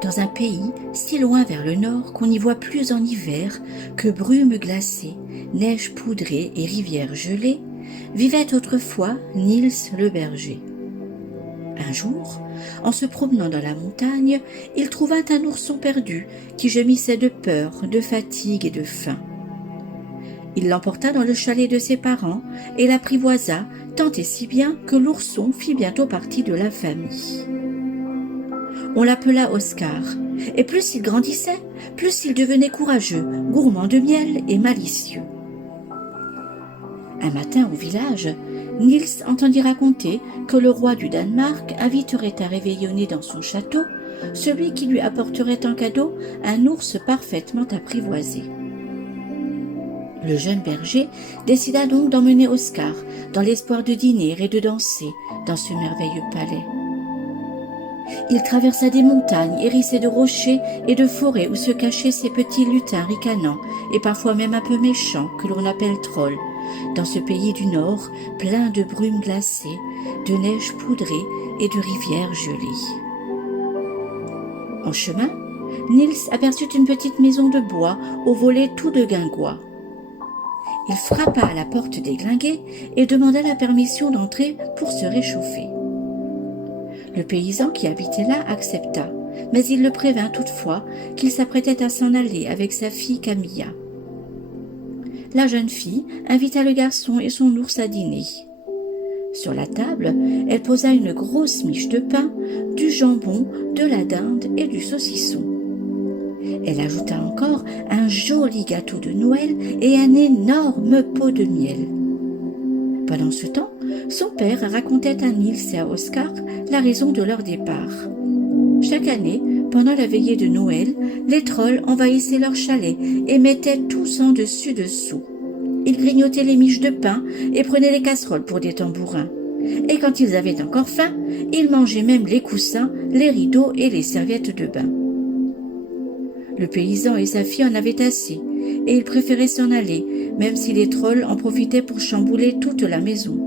Dans un pays si loin vers le nord qu'on n'y voit plus en hiver que brumes glacées, neige poudrée et rivières gelées, vivait autrefois Niels le berger. Un jour, en se promenant dans la montagne, il trouva un ourson perdu qui gémissait de peur, de fatigue et de faim. Il l'emporta dans le chalet de ses parents et l'apprivoisa tant et si bien que l'ourson fit bientôt partie de la famille. On l'appela Oscar, et plus il grandissait, plus il devenait courageux, gourmand de miel et malicieux. Un matin au village, Niels entendit raconter que le roi du Danemark inviterait à réveillonner dans son château celui qui lui apporterait en cadeau un ours parfaitement apprivoisé. Le jeune berger décida donc d'emmener Oscar dans l'espoir de dîner et de danser dans ce merveilleux palais. Il traversa des montagnes hérissées de rochers et de forêts où se cachaient ces petits lutins ricanants et parfois même un peu méchants que l'on appelle trolls, dans ce pays du Nord plein de brumes glacées, de neige poudrée et de rivières gelées. En chemin, Niels aperçut une petite maison de bois aux volets tout de guingois. Il frappa à la porte déglinguée et demanda la permission d'entrer pour se réchauffer. Le paysan qui habitait là accepta, mais il le prévint toutefois qu'il s'apprêtait à s'en aller avec sa fille Camilla. La jeune fille invita le garçon et son ours à dîner. Sur la table, elle posa une grosse miche de pain, du jambon, de la dinde et du saucisson. Elle ajouta encore un joli gâteau de Noël et un énorme pot de miel. Pendant ce temps, son père racontait à Niels et à Oscar la raison de leur départ. Chaque année, pendant la veillée de Noël, les trolls envahissaient leur chalet et mettaient tous en dessus-dessous. Ils grignotaient les miches de pain et prenaient les casseroles pour des tambourins. Et quand ils avaient encore faim, ils mangeaient même les coussins, les rideaux et les serviettes de bain. Le paysan et sa fille en avaient assez, et ils préféraient s'en aller, même si les trolls en profitaient pour chambouler toute la maison.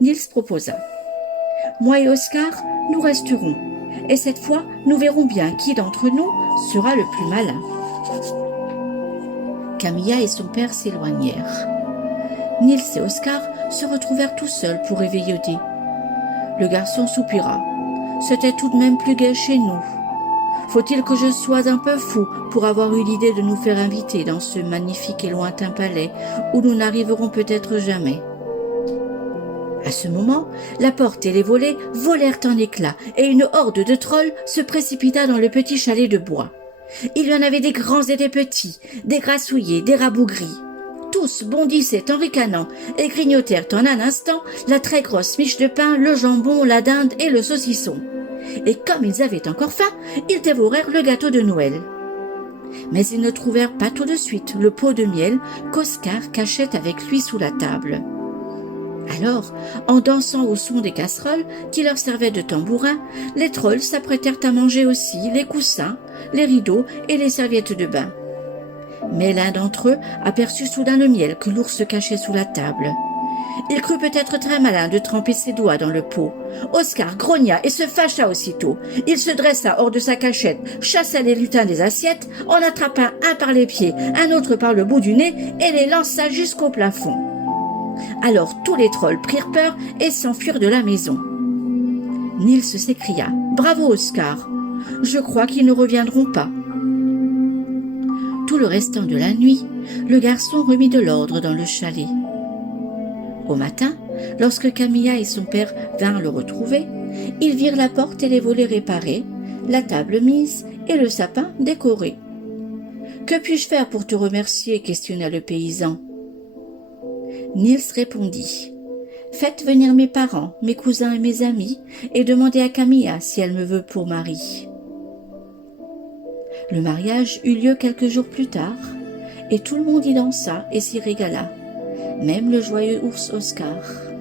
Niels proposa. « Moi et Oscar, nous resterons, et cette fois, nous verrons bien qui d'entre nous sera le plus malin. » Camilla et son père s'éloignèrent. Niels et Oscar se retrouvèrent tout seuls pour réveillonner. Le garçon soupira. « C'était tout de même plus gai chez nous. Faut-il que je sois un peu fou pour avoir eu l'idée de nous faire inviter dans ce magnifique et lointain palais où nous n'arriverons peut-être jamais ?» À ce moment, la porte et les volets volèrent en éclats et une horde de trolls se précipita dans le petit chalet de bois. Il y en avait des grands et des petits, des grassouillés, des rabougris. Tous bondissaient en ricanant et grignotèrent en un instant la très grosse miche de pain, le jambon, la dinde et le saucisson. Et comme ils avaient encore faim, ils dévorèrent le gâteau de Noël. Mais ils ne trouvèrent pas tout de suite le pot de miel qu'Oscar cachait avec lui sous la table. Alors, en dansant au son des casseroles qui leur servaient de tambourin, les trolls s'apprêtèrent à manger aussi les coussins, les rideaux et les serviettes de bain. Mais l'un d'entre eux aperçut soudain le miel que l'ours cachait sous la table. Il crut peut-être très malin de tremper ses doigts dans le pot. Oscar grogna et se fâcha aussitôt. Il se dressa hors de sa cachette, chassa les lutins des assiettes, en attrapa un par les pieds, un autre par le bout du nez et les lança jusqu'au plafond. Alors tous les trolls prirent peur et s'enfuirent de la maison. Niels s'écria « Bravo Oscar, je crois qu'ils ne reviendront pas. » Tout le restant de la nuit, le garçon remit de l'ordre dans le chalet. Au matin, lorsque Camilla et son père vinrent le retrouver, ils virent la porte et les volets réparés, la table mise et le sapin décoré. Que puis-je faire pour te remercier questionna le paysan. Niels répondit. Faites venir mes parents, mes cousins et mes amis, et demandez à Camilla si elle me veut pour mari. Le mariage eut lieu quelques jours plus tard, et tout le monde y dansa et s'y régala, même le joyeux ours Oscar.